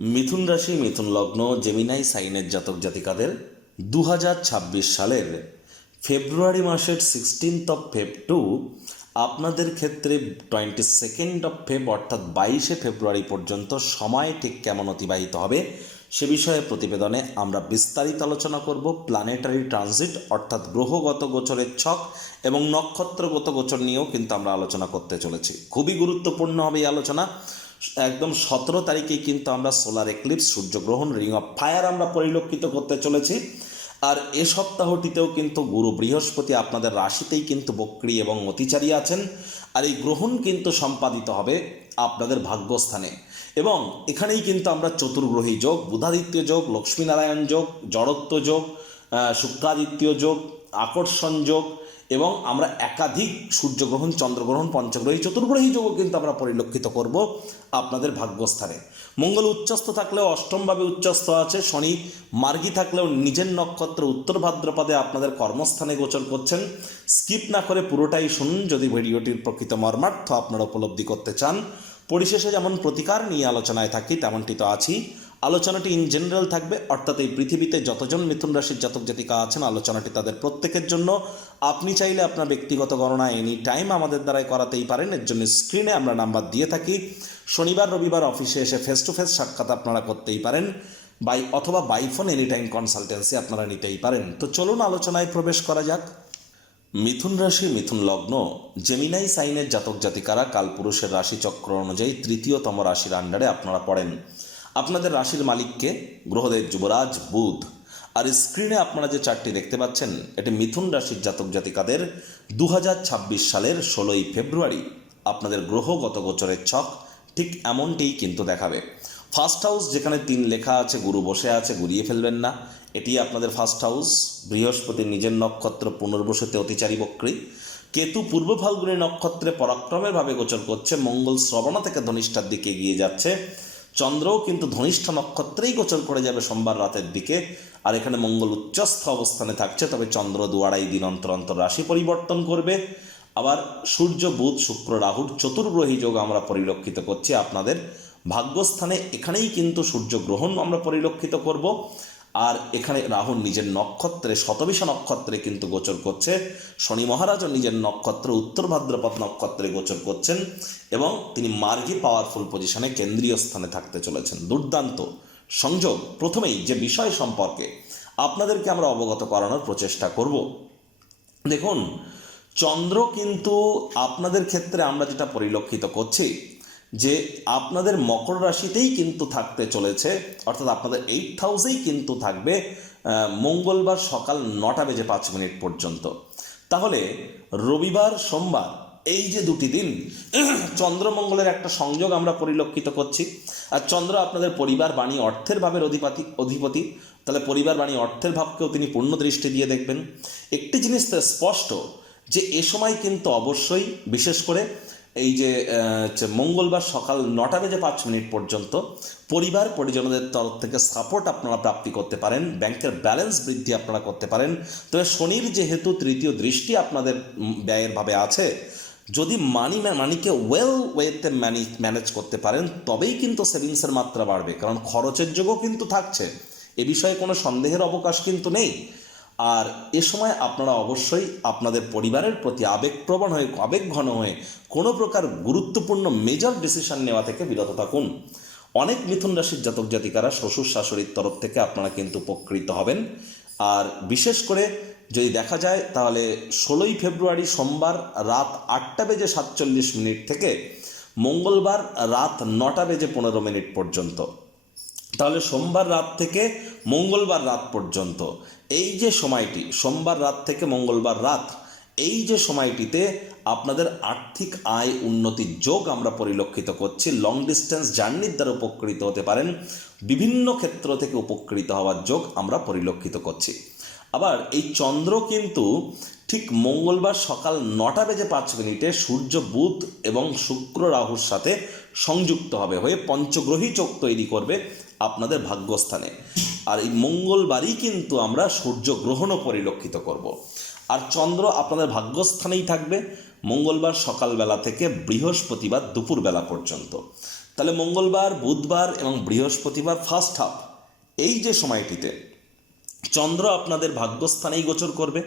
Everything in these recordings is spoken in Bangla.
মিথুন রাশি, মিথুন লগ্ন, জেমিনাই সাইনের জাতক জাতিকাদের 2026 সালের ফেব্রুয়ারি মাসের 16 ফেব টু আপনাদের ক্ষেত্রে 22 ফেব অর্থাৎ 22 ফেব্রুয়ারি পর্যন্ত সময় ঠিক কেমন অতিবাহিত হবে সে বিষয়ে প্রতিবেদনে আমরা বিস্তারিত আলোচনা করব। প্ল্যানেটারি ট্রানজিট অর্থাৎ গ্রহগত গোচরের ছক এবং নক্ষত্রগত গোচর নিয়েও কিন্তু আমরা আলোচনা করতে চলেছি। খুবই গুরুত্বপূর্ণ হবে এই আলোচনা। একদম 17 তারিখে কিন্তু আমরা সোলার এক্লিপস, সূর্যগ্রহণ, রিং অফ ফায়ার আমরা পরিলক্ষিত করতে চলেছি। আর এ সপ্তাহটিতেও কিন্তু গুরু বৃহস্পতি আপনাদের রাশিতেই কিন্তু বক্রী এবং অতিচারী আছেন। আর এই গ্রহণ কিন্তু সম্পাদিত হবে আপনাদের ভাগ্যস্থানে, এবং এখানেই কিন্তু আমরা চতুর্গ্রহী যোগ, বুধাদিত্য যোগ, লক্ষ্মীনারায়ণ যোগ, জড়ত্ব যোগ, শুক্রাদিত্য যোগ, আকর্ষণ যোগ এবং আমরা একাধিক সূর্যগ্রহণ, চন্দ্রগ্রহণ, পঞ্চগ্রহী, চতুর্গ্রহী যোগও কিন্তু আমরা পরিলক্ষিত করব আপনাদের ভাগ্যস্থানে। মঙ্গল উচ্চস্থ থাকলেও অষ্টমভাবে উচ্চস্থ আছে, শনি মার্গী থাকলেও নিজের নক্ষত্র উত্তর ভাদ্রপদে আপনাদের কর্মস্থানে গোচর করছেন। স্কিপ না করে পুরোটাই শুনুন যদি ভিডিওটির প্রকৃত মর্মার্থ আপনারা উপলব্ধি করতে চান। পরিশেষে যেমন প্রতিকার নিয়ে আলোচনায় থাকি তেমনটি তো আছি। আলোচনাটি ইন জেনারেল থাকবে, অর্থাৎ এই পৃথিবীতে যতজন মিথুন রাশির জাতক জাতিকা আছেন আলোচনাটি তাদের প্রত্যেকের জন্য। আপনি চাইলে আপনার ব্যক্তিগত গণনা এনি টাইম আমাদের দ্বারাই করাতেই পারেন। এর জন্য স্ক্রিনে আমরা নাম্বার দিয়ে থাকি। শনিবার রবিবার অফিসে এসে ফেস টু ফেস সাক্ষাৎ আপনারা করতেই পারেন, অথবা by phone any time consultancy আপনারা নিতেই পারেন। তো চলুন আলোচনায় প্রবেশ করা যাক। মিথুন রাশি, মিথুন লগ্ন, জেমিনাই সাইনের জাতক জাতিকারা কালপুরুষের রাশিচক্র অনুযায়ী তৃতীয়তম রাশির আন্ডারে আপনারা পড়েন। আপনাদের রাশির মালিককে গ্রহদের যুবরাজ বুধ। আর স্ক্রিনে আপনারা যে চারটি দেখতে পাচ্ছেন এটি মিথুন রাশির জাতক জাতিকাদের 2026 সালের 16 ফেব্রুয়ারি আপনাদের গ্রহগত গোচরের ছক ঠিক এমনটিই কিন্তু দেখাবে। ফার্স্ট হাউস যেখানে 3 লেখা আছে, গুরু বসে আছে, গুরিয়ে ফেলবেন না, এটি আপনাদের ফার্স্ট হাউস। বৃহস্পতি নিজের নক্ষত্র পুনর্বসুতে অতিচারী বক্রী, কেতু পূর্ব ফাল্গুনী নক্ষত্রে পরাক্রমের ভাবে গোচর করছে, মঙ্গল শ্রবণা থেকে ধনিষ্ঠার দিকে এগিয়ে যাচ্ছে, চন্দ্রও কিন্তু ধনিষ্ঠা নক্ষত্রেই গোচর করে যাবে সোমবার রাতের দিকে। আর এখানে মঙ্গল উচ্চস্থ অবস্থানে থাকছে, তবে চন্দ্র 2-2.5 দিন অন্তর অন্তর রাশি পরিবর্তন করবে। আবার সূর্য, বুধ, শুক্র, রাহুর চতুর্গ্রহী যোগ আমরা পরিলক্ষিত করছি আপনাদের ভাগ্যস্থানে। এখানেই কিন্তু সূর্যগ্রহণ আমরা পরিলক্ষিত করব। আর এখানে রাহু নিজের নক্ষত্রে, শতবিশা নক্ষত্রে কিন্তু গোচর করছে। শনি মহারাজও নিজের নক্ষত্র উত্তর ভাদ্রপদ নক্ষত্রে গোচর করছেন এবং তিনি মার্গী পাওয়ারফুল পজিশনে কেন্দ্রীয় স্থানে থাকতে চলেছেন। দুর্দান্ত সংযোগ। প্রথমেই যে বিষয় সম্পর্কে আপনাদেরকে আমরা অবগত করানোর প্রচেষ্টা করব। দেখুন, চন্দ্র কিন্তু আপনাদের ক্ষেত্রে আমরা যেটা পরিলক্ষিত করছি যে আপনাদের মকর রাশিতেই কিন্তু থাকতে চলেছে, অর্থাৎ আপনাদের 8th হাউসেই কিন্তু থাকবে মঙ্গলবার সকাল 9:05 পর্যন্ত। তাহলে রবিবার, সোমবার, এই যে দুটি দিন চন্দ্রমঙ্গলের একটা সংযোগ আমরা পরিলক্ষিত করছি। আর চন্দ্র আপনাদের পরিবার, বাণী, অর্থের ভাবের অধিপতি। তাহলে পরিবার, বাণী, অর্থের ভাবকেও তিনি পূর্ণ দৃষ্টি দিয়ে দেখবেন। একটি জিনিস তো স্পষ্ট যে এ সময় কিন্তু অবশ্যই বিশেষ করে এই যে মঙ্গলবার সকাল 9:05 পর্যন্ত পরিবার পরিজনদের তরফ থেকে সাপোর্ট আপনারা প্রাপ্তি করতে পারেন, ব্যাংকের ব্যালেন্স বৃদ্ধি আপনারা করতে পারেন। তবে শনির যেহেতু তৃতীয় দৃষ্টি আপনাদের ব্যয়ের ভাবে আছে, যদি মানিকে ওয়েল ওয়েতে ম্যানেজ করতে পারেন তবেই কিন্তু সেভিংসের মাত্রা বাড়বে, কারণ খরচের যোগও কিন্তু থাকছে, এ বিষয়ে কোনো সন্দেহের অবকাশ কিন্তু নেই। আর এ সময় আপনারা অবশ্যই আপনাদের পরিবারের প্রতি আবেগঘন হয়ে কোনো প্রকার গুরুত্বপূর্ণ মেজর ডিসিশন নেওয়া থেকে বিরত থাকুন। অনেক মিথুন রাশির জাতক জাতিকারা শ্বশুর শাশুড়ির তরফ থেকে আপনারা কিন্তু উপকৃত হবেন। আর বিশেষ করে যদি দেখা যায় তাহলে 16 ফেব্রুয়ারি সোমবার রাত 8:47 থেকে মঙ্গলবার রাত 9:15 পর্যন্ত, তাহলে সোমবার রাত থেকে মঙ্গলবার রাত পর্যন্ত এই যে সময়টি, সোমবার রাত থেকে মঙ্গলবার রাত, এই যে সময়টিতে আপনাদের আর্থিক আয় উন্নতির যোগ আমরা পরিলক্ষিত করছি। লং ডিস্টেন্স জার্নির দ্বারা উপকৃত হতে পারেন, বিভিন্ন ক্ষেত্র থেকে উপকৃত হওয়ার যোগ আমরা পরিলক্ষিত করছি। আবার এই চন্দ্র কিন্তু ঠিক মঙ্গলবার সকাল 9:05 সূর্য, বুধ এবং শুক্র রাহুর সাথে সংযুক্ত হয়ে পঞ্চগ্রহী চোখ তৈরি করবে আপনাদের ভাগ্যস্থানে। আর এই মঙ্গলবারই কিন্তু আমরা সূর্যগ্রহণও পরিলক্ষিত করব। আর চন্দ্র আপনাদের ভাগ্যস্থানেই থাকবে মঙ্গলবার সকালবেলা থেকে বৃহস্পতিবার দুপুরবেলা পর্যন্ত। তাহলে মঙ্গলবার, বুধবার এবং বৃহস্পতিবার ফার্স্ট হাফ, এই যে সময়টিতে চন্দ্র আপনাদের ভাগ্যস্থানেই গোচর করবে।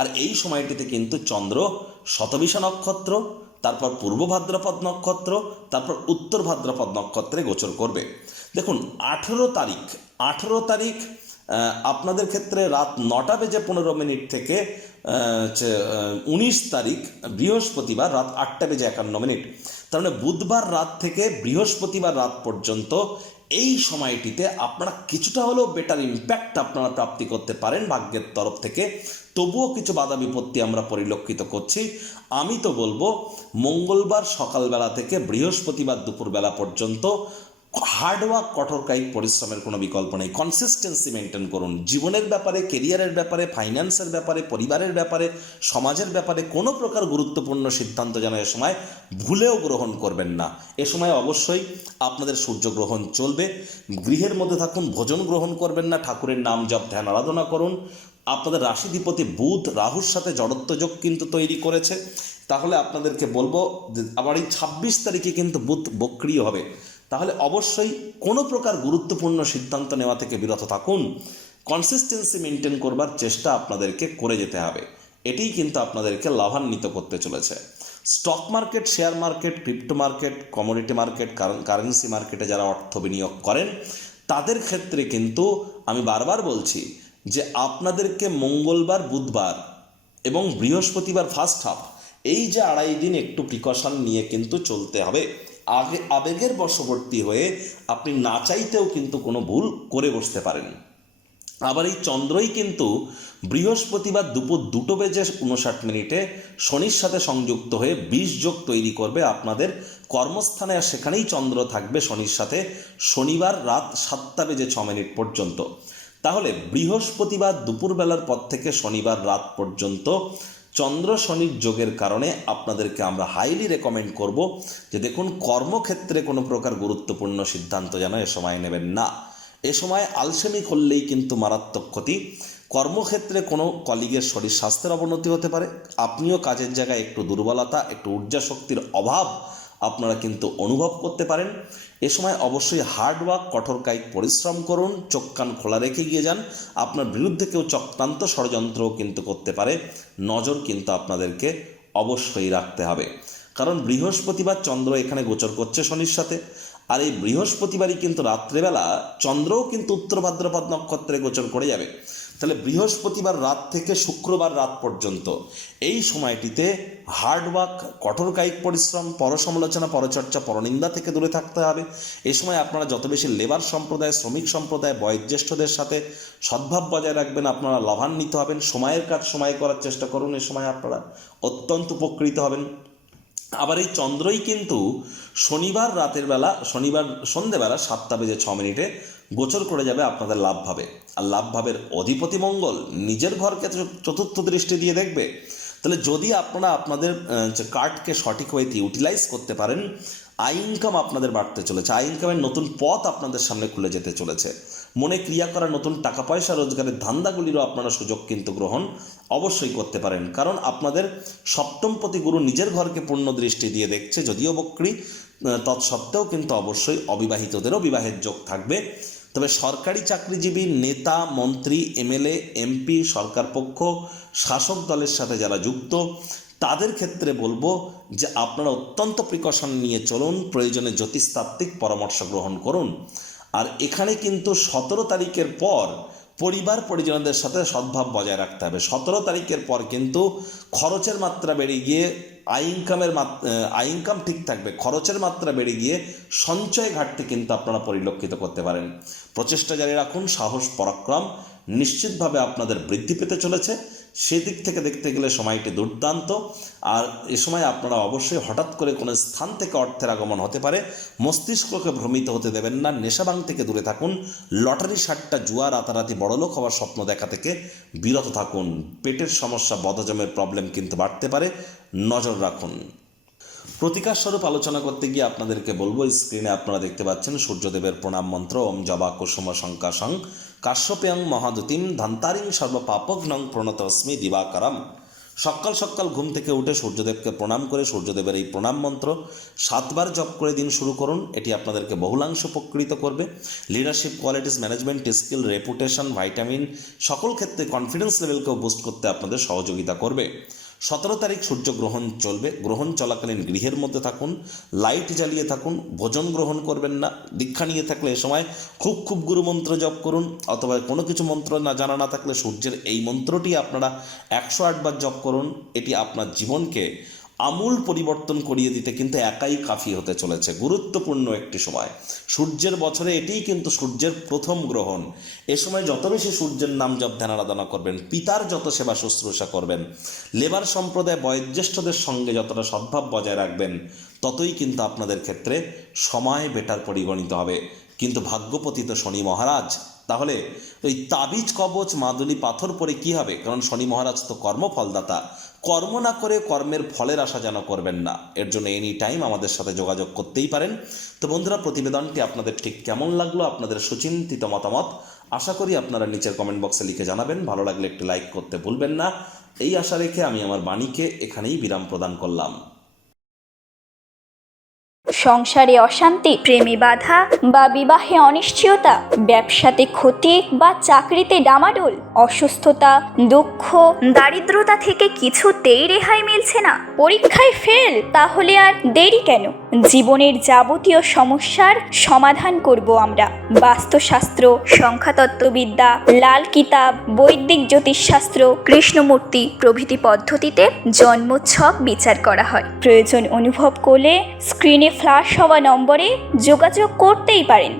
আর এই সময়টিতে কিন্তু চন্দ্র শতবিশা নক্ষত্র, তারপর পূর্ব ভাদ্রপদ নক্ষত্র, তারপর উত্তর ভাদ্রপদ নক্ষত্রে গোচর করবে। দেখুন 18 তারিখ আপনাদের ক্ষেত্রে রাত 9:15 থেকে 19 তারিখ বৃহস্পতিবার রাত 8:51। তার মানে বুধবার রাত থেকে বৃহস্পতিবার রাত পর্যন্ত এই সময়টিতে আপনারা কিছুটা হলেও বেটার ইম্প্যাক্ট আপনারা প্রাপ্তি করতে পারেন ভাগ্যের তরফ থেকে। তবুও কিছু বাধা বিপত্তি আমরা পরিলক্ষিত করছি। আমি তো বলবো মঙ্গলবার সকালবেলা থেকে বৃহস্পতিবার দুপুরবেলা পর্যন্ত হার্ডওয়ার্ক, কঠোর কায়িক পরিশ্রমের কোনো বিকল্প নেই। কনসিস্টেন্সি মেনটেন করুন। জীবনের ব্যাপারে, কেরিয়ারের ব্যাপারে, ফাইন্যান্সের ব্যাপারে, পরিবারের ব্যাপারে, সমাজের ব্যাপারে কোনো প্রকার গুরুত্বপূর্ণ সিদ্ধান্ত যেন এ সময় ভুলেও গ্রহণ করবেন না। এ সময় অবশ্যই আপনাদের সূর্যগ্রহণ চলবে। গৃহের মধ্যে থাকুন, ভোজন গ্রহণ করবেন না, ঠাকুরের নাম জপ ধ্যান আরাধনা করুন। আপনাদের রাশিধিপতি বুধ রাহুর সাথে জড়ত্ব যোগ কিন্তু তৈরি করেছে। তাহলে আপনাদেরকে বলবো আবার এই 26 তারিখে কিন্তু বুধ বক্রিয় হবে। তাহলে অবশ্যই কোনো প্রকার গুরুত্বপূর্ণ সিদ্ধান্ত নেওয়া থেকে বিরত থাকুন। কনসিস্টেন্সি মেনটেন করবার চেষ্টা আপনাদেরকে করে যেতে হবে। এটিই কিন্তু আপনাদেরকে লাভান্বিত করতে চলেছে। Stock market, share market, crypto market, commodity market, currency মার্কেটে যারা অর্থ বিনিয়োগ করেন তাদের ক্ষেত্রে কিন্তু আমি বারবার বলছি যে আপনাদেরকে মঙ্গলবার, বুধবার এবং বৃহস্পতিবার ফার্স্ট হাফ, এই যে 2.5 দিন একটু প্রিকশন নিয়ে কিন্তু চলতে হবে। আবেগের বশবর্তী হয়ে আপনি না চাইতেও কিন্তু কোনো ভুল করে বসতে পারেন। আবার এই চন্দ্রই কিন্তু বৃহস্পতিবার দুপুর 2:59 শনির সাথে সংযুক্ত হয়ে 20 যোগ তৈরি করবে আপনাদের কর্মস্থানে। আর সেখানেই চন্দ্র থাকবে শনির সাথে শনিবার রাত 7:06 পর্যন্ত। তাহলে বৃহস্পতিবার দুপুরবেলার পর থেকে শনিবার রাত পর্যন্ত চন্দ্র শনির যোগের কারণে আপনাদেরকে আমরা হাইলি রেকমেন্ড করব যে দেখুন কর্মক্ষেত্রে কোনো প্রকার গুরুত্বপূর্ণ সিদ্ধান্ত যেন এ সময় নেবেন না। এ সময় আলসেমি করলেই কিন্তু মারাত্মক ক্ষতি। কর্মক্ষেত্রে কোনো কলিগের শরীর স্বাস্থ্যের অবনতি হতে পারে। আপনিও কাজের জায়গায় একটু দুর্বলতা, একটু ঊর্জা শক্তির অভাব আপনারা কিন্তু অনুভব করতে পারেন। এ সময় অবশ্যই হার্ডওয়ার্ক, কঠোর কায়িক পরিশ্রম করুন। চোখ কান খোলা রেখে গিয়ে যান। আপনার বিরুদ্ধে কেউ চক্রান্ত ষড়যন্ত্রও কিন্তু করতে পারে। নজর কিন্তু আপনাদেরকে অবশ্যই রাখতে হবে, কারণ বৃহস্পতিবার চন্দ্র এখানে গোচর করছে শনির সাথে। আর এই বৃহস্পতিবারই কিন্তু রাত্রেবেলা চন্দ্রও কিন্তু উত্তর ভাদ্রপদ নক্ষত্রে গোচর করে যাবে। তাহলে বৃহস্পতিবার রাত থেকে শুক্রবার রাত পর্যন্ত এই সময়টিতে হার্ডওয়ার্ক, কঠোর কায়িক পরিশ্রম, পরসমালোচনা, পরচর্চা, পরনিন্দা থেকে দূরে থাকতে হবে। এই সময় আপনারা যত বেশি লেবার সম্প্রদায়, শ্রমিক সম্প্রদায়, বয়োজ্যেষ্ঠদের সাথে সদ্ভাব বজায় রাখবেন, আপনারা লাভান্বিত হবেন। সময়ের কাজ সময় করার চেষ্টা করুন। এ সময় আপনারা অত্যন্ত উপকৃত হবেন। আবার এই চন্দ্রই কিন্তু শনিবার রাতের বেলা, শনিবার সন্ধেবেলা 7:06 গোচর করে যাবে আপনাদের লাভ ভাবে। আর লাভ ভাবের অধিপতি মঙ্গল নিজের ঘরকে চতুর্থ দৃষ্টি দিয়ে দেখবে। তাহলে যদি আপনারা আপনাদের কার্ডকে সঠিক ওয়েতে ইউটিলাইজ করতে পারেন, আই ইনকাম আপনাদের বাড়তে চলেছে। আই ইনকামের নতুন পথ আপনাদের সামনে খুলে যেতে চলেছে। মনে ক্রিয়া করা নতুন টাকা পয়সা রোজগারের ধান্দাগুলিরও আপনারা সুযোগ কিন্তু গ্রহণ অবশ্যই করতে পারেন, কারণ আপনাদের সপ্তমপতি গুরু নিজের ঘরকে পূর্ণ দৃষ্টি দিয়ে দেখছে। যদিও বক্রী, তৎসত্ত্বেও কিন্তু অবশ্যই অবিবাহিতদেরও বিবাহের যোগ থাকবে। তবে সরকারি চাকরিজীবী, নেতা, মন্ত্রী, এমএলএ, এমপি, সরকার পক্ষ, শাসক দলের সাথে যারা যুক্ত তাদের ক্ষেত্রে বলবো যে আপনারা অত্যন্ত প্রিকশন নিয়ে চলুন। প্রয়োজনে জ্যোতিষতাত্ত্বিক পরামর্শ গ্রহণ করুন। আর এখানে কিন্তু 17 তারিখের পর পরিবার পরিজনদের সাথে সদ্ভাব বজায় রাখতে হবে। 17 তারিখের পর কিন্তু খরচের মাত্রা বেড়ে গিয়ে আই ইনকাম ঠিক থাকবে, খরচের মাত্রা বেড়ে গিয়ে সঞ্চয় ঘাটতি কিন্তু আপনারা পরিলক্ষিত করতে পারেন। প্রচেষ্টা জারি রাখুন। সাহস, পরাক্রম নিশ্চিতভাবে আপনাদের বৃদ্ধি পেতে চলেছে। সেদিক থেকে দেখতে গেলে সময়টি দুর্দান্ত। আর এ সময় আপনারা অবশ্যই হঠাৎ করে কোনো স্থান থেকে অর্থের আগমন হতে পারে। মস্তিষ্ককে ভ্রমিত হতে দেবেন না। নেশাভাং থেকে দূরে থাকুন। লটারি, সাট্টা, জুয়া, রাতারাতি বড়লোক হওয়ার স্বপ্ন দেখা থেকে বিরত থাকুন। পেটের সমস্যা, বদহজমের প্রবলেম কিন্তু বাড়তে পারে, নজর রাখুন। প্রতিকার স্বরূপ আলোচনা করতে গিয়ে আপনাদেরকে বলবো, স্ক্রিনে আপনারা দেখতে পাচ্ছেন সূর্যদেবের প্রণাম মন্ত্র ওম জবা কুসুম শঙ্কাশং কাশ্যপেয়ং মহাদুতিম ধান্তারিং সর্বপাপঘ্নং প্রণতস্মি দিবাকরম। সকাল সকাল ঘুম থেকে উঠে সূর্যদেবকে প্রণাম করে সূর্যদেবের এই প্রণাম মন্ত্র 7 বার জপ করে দিন শুরু করুন। এটি আপনাদেরকে বহুলাংশ উপকৃত করবে। Leadership qualities, management skill, reputation, vitamin সকল ক্ষেত্রে কনফিডেন্স লেভেলকেও বুস্ট করতে আপনাদের সহযোগিতা করবে। 17 তারিখ সূর্যগ্রহণ চলবে। গ্রহণ চলাকালীন গৃহের মধ্যে থাকুন, লাইট জ্বালিয়ে থাকুন, ভোজন গ্রহণ করবেন না। দীক্ষা নিয়ে থাকলে এ সময় খুব গুরুমন্ত্র জপ করুন, অথবা কোনো কিছু মন্ত্র না জানা না থাকলে সূর্যের এই মন্ত্রটি আপনারা 108 বার জপ করুন। এটি আপনার জীবনকে আমূল পরিবর্তন করিয়ে দিতে কিন্তু একাই কাফি হতে চলেছে। গুরুত্বপূর্ণ একটি সময়, সূর্যের বছরে এটিই কিন্তু সূর্যের প্রথম গ্রহণ। এ সময় যত বেশি সূর্যের নাম জপ ধ্যান আরাধনা করবেন, পিতার যত সেবা শুশ্রূষা করবেন, লেবার সম্প্রদায় বয়োজ্যেষ্ঠদের সঙ্গে যতটা সদ্ভাব বজায় রাখবেন, ততই কিন্তু আপনাদের ক্ষেত্রে সময় বেটার পরিগণিত হবে। কিন্তু ভাগ্যপতিত শনি মহারাজ, তাহলে ওই তাবিজ কবচ মাদুলি পাথর পরে কি হবে? কারণ শনি মহারাজ তো কর্মফলদাতা। কর্ম না করে কর্মের ফলের আশা যেন করবেন না। এর জন্য এনি টাইম আমাদের সাথে যোগাযোগ করতেই পারেন। তো বন্ধুরা, প্রতিবেদনটি আপনাদের ঠিক কেমন লাগলো, আপনাদের সুচিন্তিত মতামত আশা করি আপনারা নিচের কমেন্ট বক্সে লিখে জানাবেন। ভালো লাগলে একটি লাইক করতে ভুলবেন না। এই আশা রেখে আমি আমার বাণীকে এখানেই বিরাম প্রদান করলাম। সংসারে অশান্তি, প্রেমে বাধা বা বিবাহে অনিশ্চয়তা, ব্যবসাতে ক্ষতি বা চাকরিতে ডামাডোল, অসুস্থতা, দুঃখ, দারিদ্রতা থেকে কিছুতেই রেহাই মিলছে না, পরীক্ষায় ফেল, তাহলে আর দেরি কেন? জীবনের যাবতীয় সমস্যার সমাধান করব আমরা। বাস্তুশাস্ত্র, সংখ্যাতত্ত্ববিদ্যা, লাল কিতাব, বৈদিক জ্যোতিষশাস্ত্র, কৃষ্ণমূর্তি প্রভৃতি পদ্ধতিতে জন্মছক বিচার করা হয়। প্রয়োজন অনুভব করলে স্ক্রিনে ফ্ল্যাশ হওয়া নম্বরে যোগাযোগ করতেই পারেন।